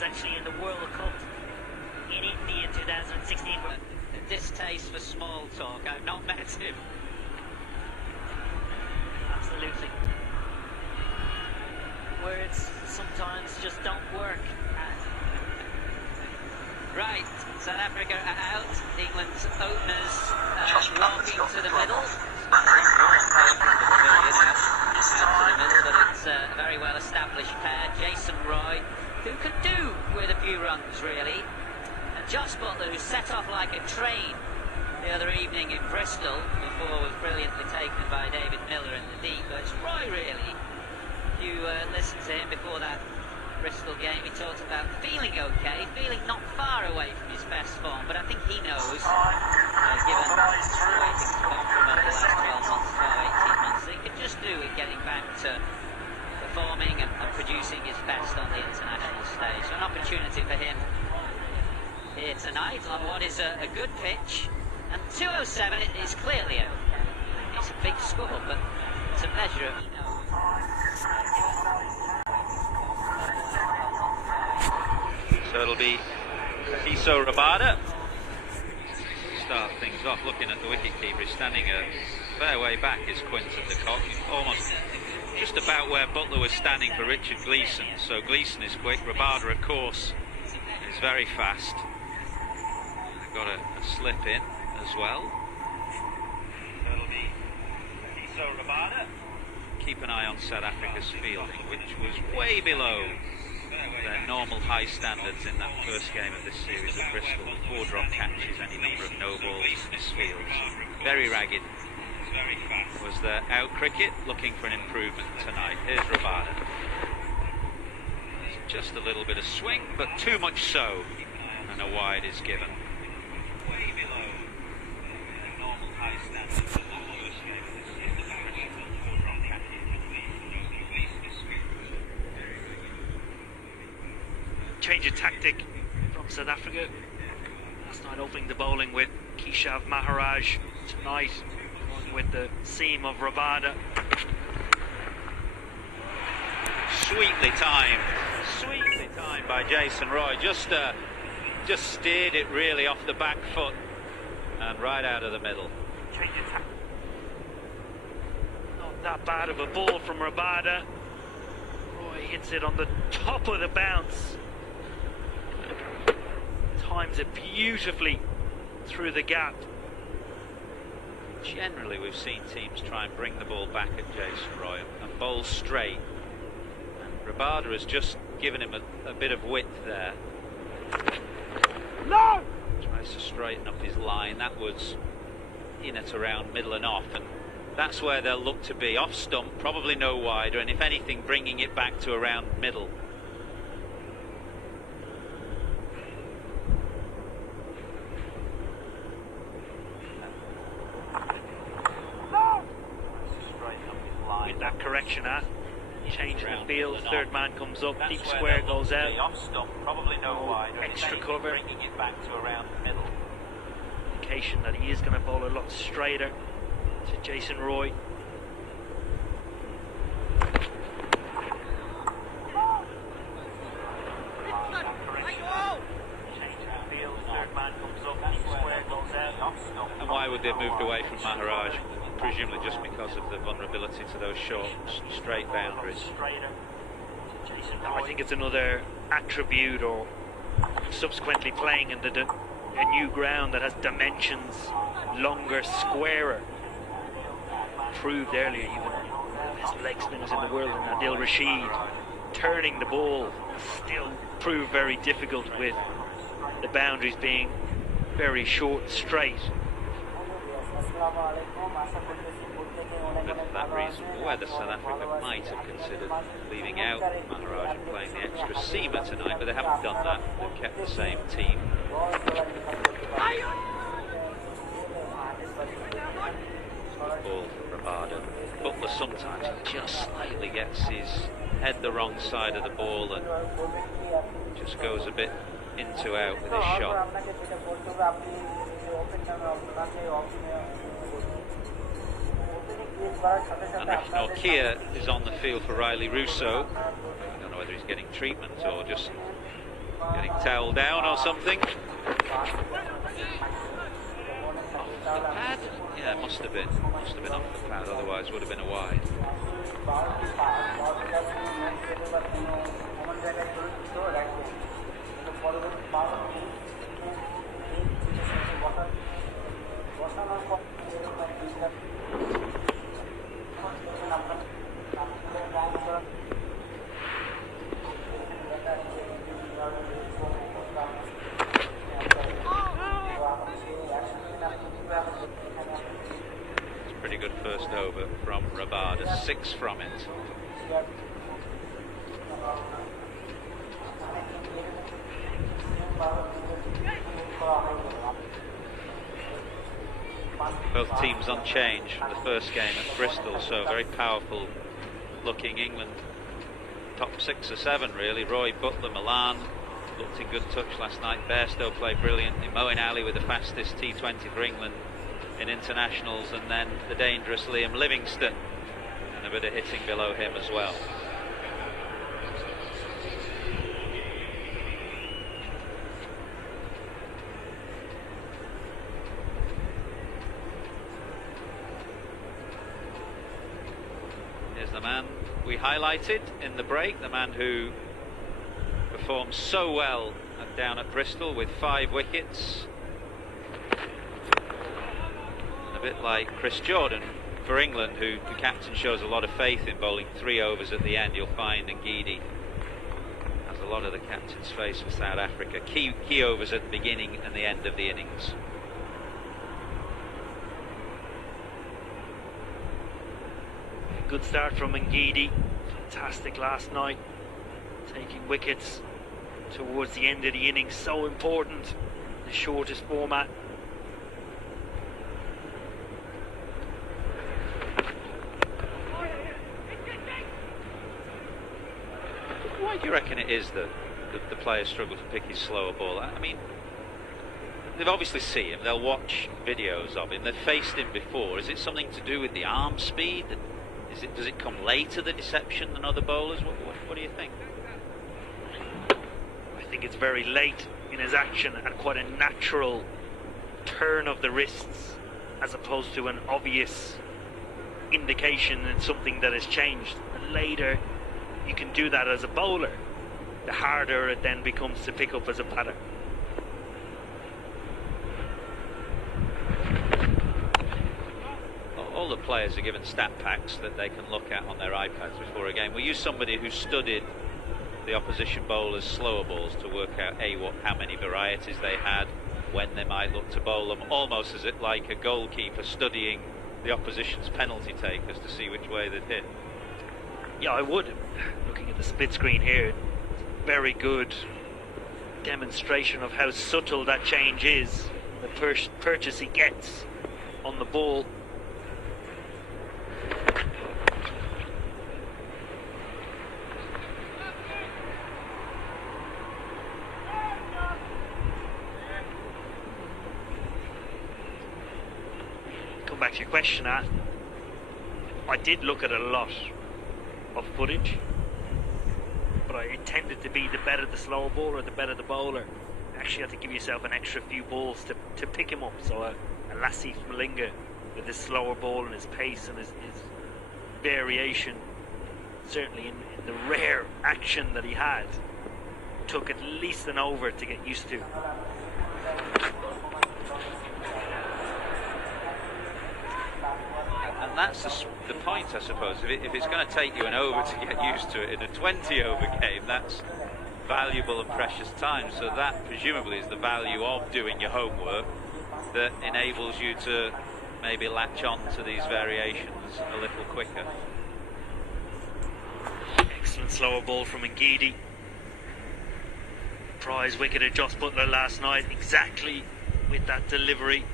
was actually in the World Cup in India in 2016. A distaste for small talk. I've not met him. Absolutely. Words sometimes just don't work. Right, South Africa are out. England's openers walking to the middle. Out to the middle, but it's a very well established pair. Jason Roy, who could do with a few runs really. And Josh Butler, who set off like a train the other evening in Bristol, before was brilliantly taken by David Miller in the deep. But it's Roy really. If you listen to him before that Bristol game, he talked about feeling okay, feeling not far away from his best form, but I think he knows, given the way things have gone from over the last 12 months, 12, 18 months, that he could just do with getting back to performing and producing his best on the international stage. So an opportunity for him here tonight on what is a good pitch, and 207 is clearly it's a big score, but it's a measure of, So it'll be Hiso Rabada. Start things off looking at the wicketkeeper. He's standing a fair way back, is Quinton de Kock. Almost just about where Butler was standing for Richard Gleeson. So Gleeson is quick. Rabada, of course, is very fast. They've got a slip in as well. So it'll be Hiso Rabada. Keep an eye on South Africa's fielding, which was way below their normal high standards in that first game of this series at Bristol. 4 drop catches, any number of no balls, misfields. Very ragged was their out cricket, looking for an improvement tonight. Here's Rabada. Just a little bit of swing, but too much so, and a wide is given. Way below their normal high standards in that first game of this series at Bristol. 4 drop catches, change of tactic from South Africa. Last night opening the bowling with Keshav Maharaj. Tonight going with the seam of Rabada. Sweetly timed by Jason Roy. Just steered it really off the back foot and right out of the middle. Change of tactic. Not that bad of a ball from Rabada. Roy hits it on the top of the bounce. Times it beautifully through the gap. Generally we've seen teams try and bring the ball back at Jason Roy and bowl straight, and Rabada has just given him a bit of width there. No! Tries to straighten up his line. That was in at around middle and off, and that's where they'll look to be. Off stump, probably no wider, and if anything bringing it back to around middle. That correction change in the field, third man comes up, deep square goes out. Off stump, probably no wide, extra cover, bringing it back to around middle. Indication that he is going to bowl a lot straighter to Jason Roy. And why would they have moved away from Maharaj? Presumably just because of the vulnerability to those short, straight boundaries. I think it's another attribute, or subsequently playing in a new ground that has dimensions, longer, squarer. Proved earlier, even the best leg spinners in the world, in Adil Rashid, turning the ball still proved very difficult with the boundaries being very short, straight. For that reason, whether South Africa might have considered leaving out Maharaj and playing the extra seamer tonight, but they haven't done that. They've kept the same team. Ball for Rabada. Butler sometimes just slightly gets his head the wrong side of the ball and just goes a bit in to out with his shot. And Norkia is on the field for Riley Russo. I don't know whether he's getting treatment or just Getting towelled down or something. Off the pad? Yeah, it must have been. Must have been off the pad, otherwise would have been a wide. Pretty good first over from Rabada, 6 from it. Both teams unchanged from the first game at Bristol, so very powerful looking England. Top 6 or 7 really. Roy, Butler, Milan looked in good touch last night. Bairstow played brilliantly. Moeen Ali with the fastest T20 for England in internationals, and then the dangerous Liam Livingstone, and a bit of hitting below him as well. Here's the man we highlighted in the break, the man who performed so well down at Bristol with 5 wickets. A bit like Chris Jordan for England, who the captain shows a lot of faith in, bowling 3 overs at the end. You'll find Ngidi has a lot of the captain's face for South Africa. Key overs at the beginning and the end of the innings. Good start from Ngidi. Fantastic last night, taking wickets towards the end of the innings. So important, the shortest format. Why do you reckon it is that the players struggle to pick his slower ball? I mean, they've obviously seen him, they'll watch videos of him, they've faced him before. Is it something to do with the arm speed? Does it come later, the deception, than other bowlers? What do you think? I think it's very late in his action and quite a natural turn of the wrists, as opposed to an obvious indication and something that has changed. The later you can do that as a bowler, the harder it then becomes to pick up as a batter. All the players are given stat packs that they can look at on their iPads before a game. Were you somebody who studied the opposition bowlers' slower balls to work out how many varieties they had, when they might look to bowl them, almost as it like a goalkeeper studying the opposition's penalty takers to see which way they'd hit? Yeah, I would. Looking at the split screen here, very good demonstration of how subtle that change is, the purchase he gets on the ball. Come back to your question, I did look at a lot of footage, but it tended to be the better the slower bowler, the better the bowler. You actually have to give yourself an extra few balls to pick him up. So a Lassie Malinga with his slower ball and his pace and his variation, certainly in the rare action that he had, took at least an over to get used to. And that's the point, I suppose. If it's going to take you an over to get used to it in a 20-over game, that's valuable and precious time. So that presumably is the value of doing your homework that enables you to maybe latch on to these variations a little quicker. Excellent slower ball from Ngidi. Prize wicket at Jos Buttler last night, exactly with that delivery.